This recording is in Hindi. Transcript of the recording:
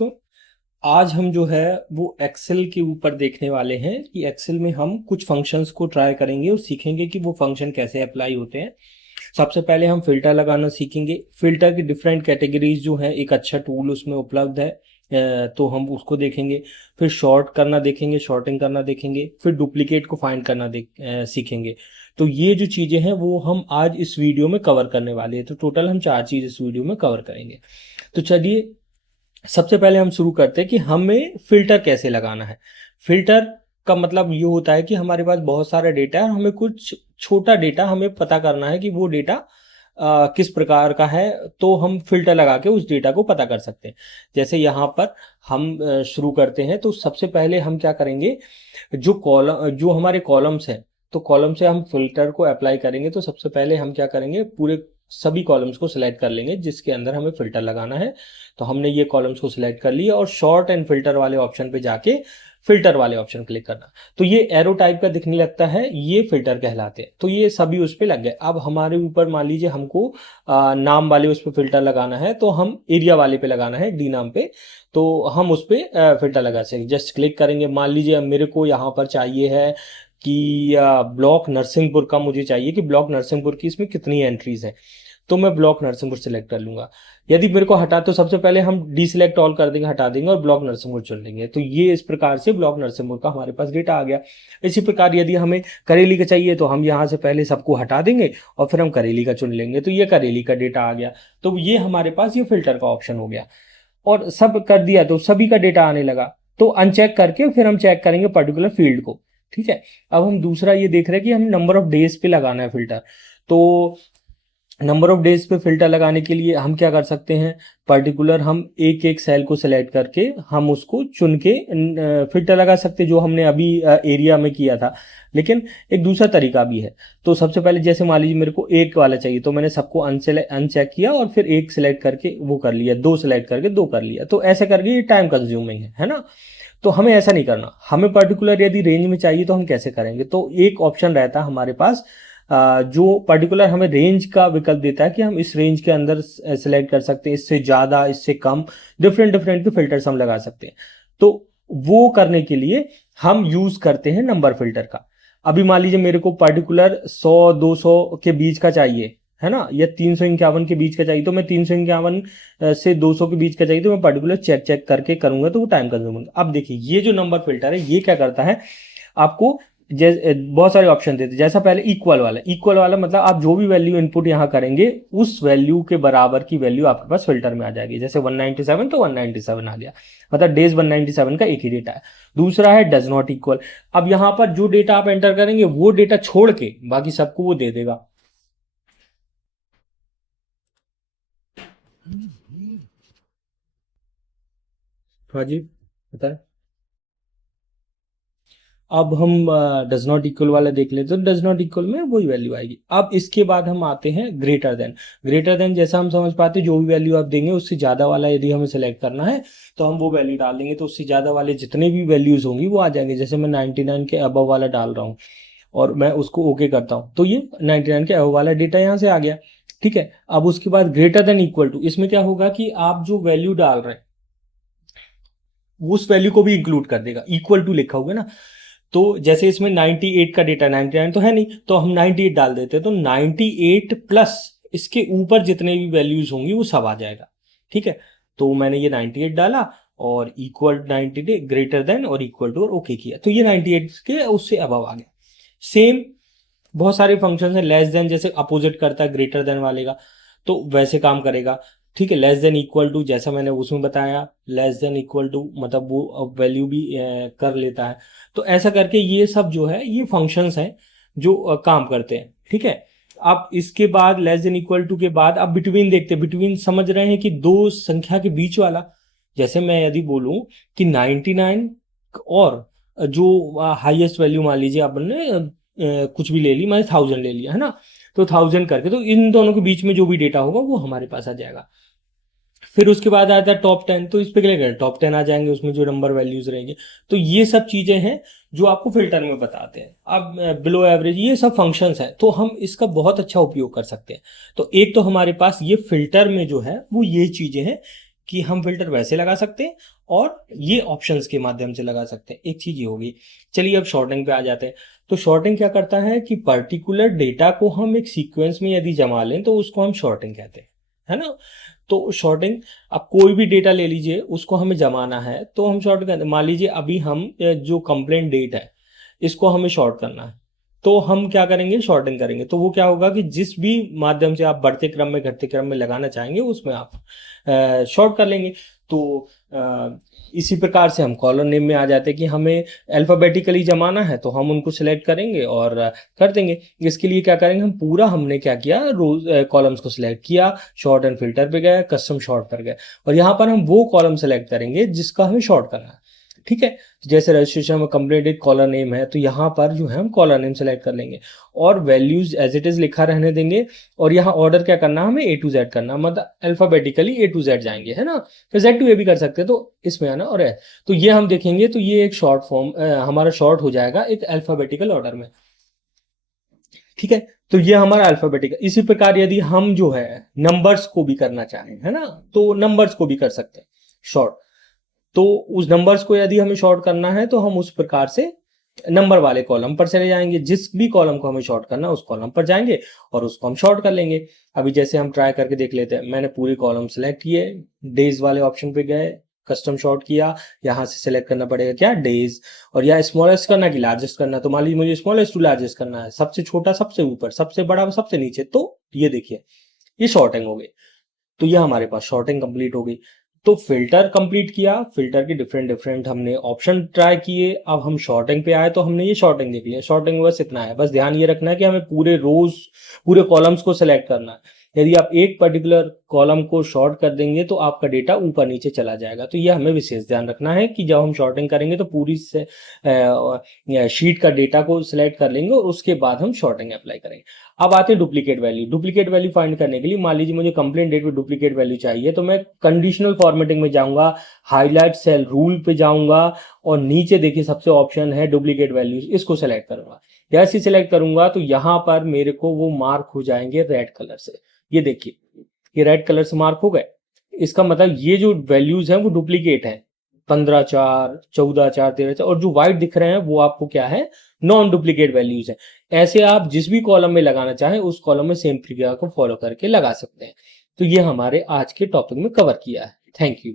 सो आज हम जो है वो एक्सेल के ऊपर देखने वाले हैं कि एक्सेल में हम कुछ फंक्शंस को ट्राई करेंगे और सीखेंगे कि वो फंक्शन कैसे अप्लाई होते हैं। सबसे पहले हम फिल्टर लगाना सीखेंगे। फिल्टर की डिफरेंट कैटेगरीज जो है, एक अच्छा टूल उसमें उपलब्ध है, तो हम उसको देखेंगे। फिर शॉर्ट करना देखेंगे, शॉर्टिंग करना देखेंगे, फिर डुप्लीकेट को फाइंड करना सीखेंगे। तो ये जो चीज़ें हैं वो हम आज इस वीडियो में कवर करने वाले हैं। तो टोटल हम 4 चीज़ इस वीडियो में कवर करेंगे। तो चलिए सबसे पहले हम शुरू करते हैं कि हमें फिल्टर कैसे लगाना है। फिल्टर का मतलब ये होता है कि हमारे पास बहुत सारा डेटा है और हमें कुछ छोटा डेटा हमें पता करना है कि वो डेटा किस प्रकार का है, तो हम फिल्टर लगा के उस डेटा को पता कर सकते हैं। जैसे यहाँ पर हम शुरू करते हैं, तो सबसे पहले हम क्या करेंगे, जो हमारे कॉलम्स हैं, तो कॉलम से हम फिल्टर को अप्लाई करेंगे। तो सबसे पहले हम क्या करेंगे, पूरे सभी कॉलम्स को सिलेक्ट कर लेंगे जिसके अंदर हमें फिल्टर लगाना है। तो हमने ये कॉलम्स को सिलेक्ट कर लिया और शॉर्ट एंड फिल्टर वाले ऑप्शन पे जाके फिल्टर वाले ऑप्शन क्लिक करना। तो ये एरो टाइप का दिखने लगता है, ये फिल्टर कहलाते हैं। तो ये सभी उस पर लग गए। अब हमारे ऊपर मान लीजिए हमको नाम वाले उस पर फिल्टर लगाना है, तो हम एरिया वाले पे लगाना है, डी नाम पे। तो हम उस पर फिल्टर लगा सकते, जस्ट क्लिक करेंगे। मान लीजिए मेरे को यहाँ पर चाहिए है कि ब्लॉक नरसिंहपुर का मुझे चाहिए कि ब्लॉक नरसिंहपुर की इसमें कितनी एंट्रीज हैं। तो मैं ब्लॉक नरसिंहपुर सेलेक्ट कर लूंगा। यदि मेरे को हटा, तो सबसे पहले हम डी सिलेक्ट ऑल कर देंगे, हटा देंगे और ब्लॉक नरसिंहपुर चुन लेंगे। तो ये इस प्रकार से ब्लॉक नरसिंहपुर का हमारे पास डेटा आ गया। इसी प्रकार यदि हमें करेली का चाहिए तो हम यहाँ से पहले सबको हटा देंगे और फिर हम करेली का चुन लेंगे। तो ये करेली का डेटा आ गया। तो ये हमारे पास ये फिल्टर का ऑप्शन हो गया और सब कर दिया तो सभी का डेटा आने लगा। तो अनचेक करके फिर हम चेक करेंगे पर्टिकुलर फील्ड को। ठीक है, अब हम दूसरा ये देख रहे हैं कि हम नंबर ऑफ डेज पे लगाना है फिल्टर। तो नंबर ऑफ डेज पे फिल्टर लगाने के लिए हम क्या कर सकते हैं, पर्टिकुलर हम एक एक सेल को सिलेक्ट करके हम उसको चुन के फिल्टर लगा सकते हैं, जो हमने अभी एरिया में किया था। लेकिन एक दूसरा तरीका भी है। तो सबसे पहले जैसे मान लीजिए मेरे को एक वाला चाहिए, तो मैंने सबको अनचेक किया और फिर एक सिलेक्ट करके वो कर लिया, दो सिलेक्ट करके दो कर लिया। तो ऐसे करके ये टाइम कंज्यूमिंग है ना। तो हमें ऐसा नहीं करना। हमें पर्टिकुलर यदि रेंज में चाहिए तो हम कैसे करेंगे, तो एक ऑप्शन रहता है हमारे पास जो पर्टिकुलर हमें रेंज का विकल्प देता है कि हम इस रेंज के अंदर सिलेक्ट कर सकते हैं, इससे ज़्यादा, इससे कम, डिफरेंट डिफरेंट के फिल्टर्स हम लगा सकते हैं। तो वो करने के लिए हम यूज करते हैं नंबर फिल्टर का। अभी मान लीजिए मेरे को पर्टिकुलर 100-200 के बीच का चाहिए, है ना, या 351 के बीच का चाहिए। तो मैं 351 से 200 के बीच का चाहिए, तो मैं पर्टिकुलर चेक चेक करके करूंगा, तो वो टाइम कंज्यूमिंग। अब देखिए ये जो नंबर फिल्टर है ये क्या करता है, आपको बहुत सारे ऑप्शन देते हैं। जैसा पहले इक्वल वाला मतलब आप जो भी वैल्यू इनपुट यहाँ करेंगे उस वैल्यू के बराबर की वैल्यू आपके पास फिल्टर में आ जाएगी। जैसे 197 तो 197 आ गया, मतलब डेज 197 का एक ही डेटा है। दूसरा है डज नॉट इक्वल। अब यहाँ पर जो डेटा आप एंटर करेंगे वो डेटा छोड़ के बाकी सबको वो दे देगा। हाँ जी, बताए। अब हम डज नॉट इक्वल वाला देख लेते, तो डज नॉट इक्वल में वही वैल्यू आएगी। अब इसके बाद हम आते हैं ग्रेटर देन। ग्रेटर देन जैसा हम समझ पाते हैं, जो भी वैल्यू आप देंगे उससे ज्यादा वाला यदि हमें सेलेक्ट करना है तो हम वो वैल्यू डाल देंगे, तो उससे ज्यादा वाले जितने भी वैल्यूज होंगी वो आ जाएंगे। जैसे मैं 99 के अबव वाला डाल रहा हूँ और मैं उसको ओके करता हूँ, तो ये 99 के अबव वाला डेटा यहाँ से आ गया। ठीक है, अब उसके बाद ग्रेटर देन इक्वल टू, इसमें क्या होगा कि आप जो वैल्यू डाल रहे हैं उस वैल्यू को भी इंक्लूड कर देगा। इक्वल टू लिखा होगा ना, तो जैसे इसमें 98 का डेटा, 99 तो है नहीं, तो हम 98 डाल देते हैं। तो 98 प्लस इसके ऊपर जितने भी वैल्यूज होंगी वो सब आ जाएगा। ठीक है, तो मैंने ये 98 डाला और इक्वल 98 ग्रेटर देन और इक्वल टू और ओके किया, तो ये 98 के उससे अबव आ गया। सेम बहुत सारे फंक्शन है। लेस देन जैसे अपोजिट करता है ग्रेटर देन वाले का, तो वैसे काम करेगा। ठीक है, लेस देन इक्वल टू जैसा मैंने उसमें बताया, लेस देन इक्वल टू मतलब वो वैल्यू भी कर लेता है। तो ऐसा करके ये सब जो है ये फंक्शंस हैं जो काम करते हैं। ठीक है, अब इसके बाद लेस देन इक्वल टू के बाद अब बिटवीन देखते हैं। बिटवीन समझ रहे हैं कि दो संख्या के बीच वाला। जैसे मैं यदि बोलूं कि 99 और जो हाईएस्ट वैल्यू मान लीजिए आपने कुछ भी ले ली, मैंने 1000 ले लिया, है ना, तो 1000 करके, तो इन दोनों के बीच में जो भी डेटा होगा वो हमारे पास आ जाएगा। फिर उसके बाद आता है टॉप 10, तो इस पे क्लिक करें, टॉप 10 आ जाएंगे, उसमें जो नंबर वैल्यूज रहेंगे। तो ये सब चीजें हैं जो आपको फिल्टर में बताते हैं। अब बिलो एवरेज, ये सब फंक्शंस हैं, तो हम इसका बहुत अच्छा उपयोग कर सकते हैं। तो एक तो हमारे पास ये फिल्टर में जो है वो ये चीजें हैं कि हम फिल्टर वैसे लगा सकते हैं और ये ऑप्शंस के माध्यम से लगा सकते हैं। एक चीज ये होगी। चलिए अब शॉर्टिंग पे आ जाते हैं। तो शॉर्टिंग क्या करता है कि पर्टिकुलर डेटा को हम एक सीक्वेंस में यदि जमा लें तो उसको हम शॉर्टिंग कहते हैं, है ना। तो शॉर्टिंग, अब कोई भी डेटा ले लीजिए, उसको हमें जमाना है तो हम शॉर्ट करते हैं। मान लीजिए अभी हम जो कंप्लेंट डेट है इसको हमें शॉर्ट करना है, तो हम क्या करेंगे, शॉर्टिंग करेंगे। तो वो क्या होगा कि जिस भी माध्यम से आप बढ़ते क्रम में घटते क्रम में लगाना चाहेंगे उसमें आप शॉर्ट कर लेंगे। तो इसी प्रकार से हम कॉलम नेम में आ जाते हैं कि हमें अल्फाबेटिकली जमाना है तो हम उनको सिलेक्ट करेंगे और कर देंगे। इसके लिए क्या करेंगे, हम पूरा हमने क्या किया, रोज कॉलम्स को सिलेक्ट किया, शॉर्ट एंड फिल्टर पे गए, कस्टम शॉर्ट पर गए और यहाँ पर हम वो कॉलम सेलेक्ट करेंगे जिसका हमें शॉर्ट करना है। ठीक है, जैसे रजिस्ट्रेशन में कंप्लीटेड कॉलर नेम है तो यहाँ पर जो है हम कॉलर नेम सेलेक्ट कर लेंगे और वैल्यूज एज इट इज लिखा रहने देंगे। और यहाँ ऑर्डर क्या करना, हमें ए टू जेड करना, मतलब अल्फाबेटिकली ए टू जेड जाएंगे, है ना। फिर जेड टू ए भी कर सकते हैं, तो इसमें आना और है। तो ये हम देखेंगे तो ये एक शॉर्ट फॉर्म हमारा शॉर्ट हो जाएगा एक अल्फाबेटिकल ऑर्डर में। ठीक है, तो ये हमारा अल्फाबेटिकल। इसी प्रकार यदि हम जो है नंबर्स को भी करना चाहें, है ना, तो नंबर्स को भी कर सकते हैं शॉर्ट। तो उस नंबर्स को यदि हमें शॉर्ट करना है तो हम उस प्रकार से नंबर वाले कॉलम पर चले जाएंगे, जिस भी कॉलम को हमें शॉर्ट करना है उस कॉलम पर जाएंगे और उसको हम शॉर्ट कर लेंगे। अभी जैसे हम ट्राई करके देख लेते हैं। मैंने पूरी कॉलम सेलेक्ट किए, डेज वाले ऑप्शन पे गए, कस्टम शॉर्ट किया, यहाँ से सिलेक्ट करना पड़ेगा क्या, डेज, और यहाँ स्मॉलेस्ट करना कि लार्जेस्ट करना। तो मान लीजिए मुझे स्मॉलेस्ट टू लार्जेस्ट करना है, सबसे छोटा सबसे ऊपर, सबसे बड़ा सबसे नीचे। तो ये देखिए ये शॉर्टिंग हो गई। तो ये हमारे पास शॉर्टिंग कंप्लीट हो गई। तो फिल्टर कंप्लीट किया, फिल्टर के डिफरेंट डिफरेंट हमने ऑप्शन ट्राई किए। अब हम शॉर्टिंग पे आए तो हमने ये शॉर्टिंग देख लिया। शॉर्टिंग बस इतना है, बस ध्यान ये रखना है कि हमें पूरे रोज पूरे कॉलम्स को सिलेक्ट करना है। यदि आप एक पर्टिकुलर कॉलम को शॉर्ट कर देंगे तो आपका डेटा ऊपर नीचे चला जाएगा। तो ये हमें विशेष ध्यान रखना है कि जब हम शॉर्टिंग करेंगे तो पूरी शीट का डेटा को सिलेक्ट कर लेंगे और उसके बाद हम शॉर्टिंग अप्लाई करेंगे। अब आते हैं duplicate value. Duplicate value find करने के लिए मान लीजिए मुझे कंप्लेंट डेट में डुप्लीकेट वैल्यू चाहिए, तो मैं कंडीशनल फॉर्मेटिंग में जाऊंगा, हाईलाइट सेल रूल पे जाऊंगा और नीचे देखिए सबसे ऑप्शन है डुप्लीकेट वैल्यूज, इसको सेलेक्ट करूंगा। जैसे सिलेक्ट करूंगा तो यहां पर मेरे को वो मार्क हो जाएंगे रेड कलर से। ये देखिए ये रेड कलर से मार्क हो गए। इसका मतलब ये जो वैल्यूज हैं वो डुप्लीकेट हैं, 15/4, 14/4, 13/4, और जो व्हाइट दिख रहे हैं वो आपको क्या है, नॉन डुप्लीकेट वैल्यूज है। ऐसे आप जिस भी कॉलम में लगाना चाहें उस कॉलम में सेम प्रक्रिया को फॉलो करके लगा सकते हैं। तो ये हमारे आज के टॉपिक में कवर किया है। Thank you.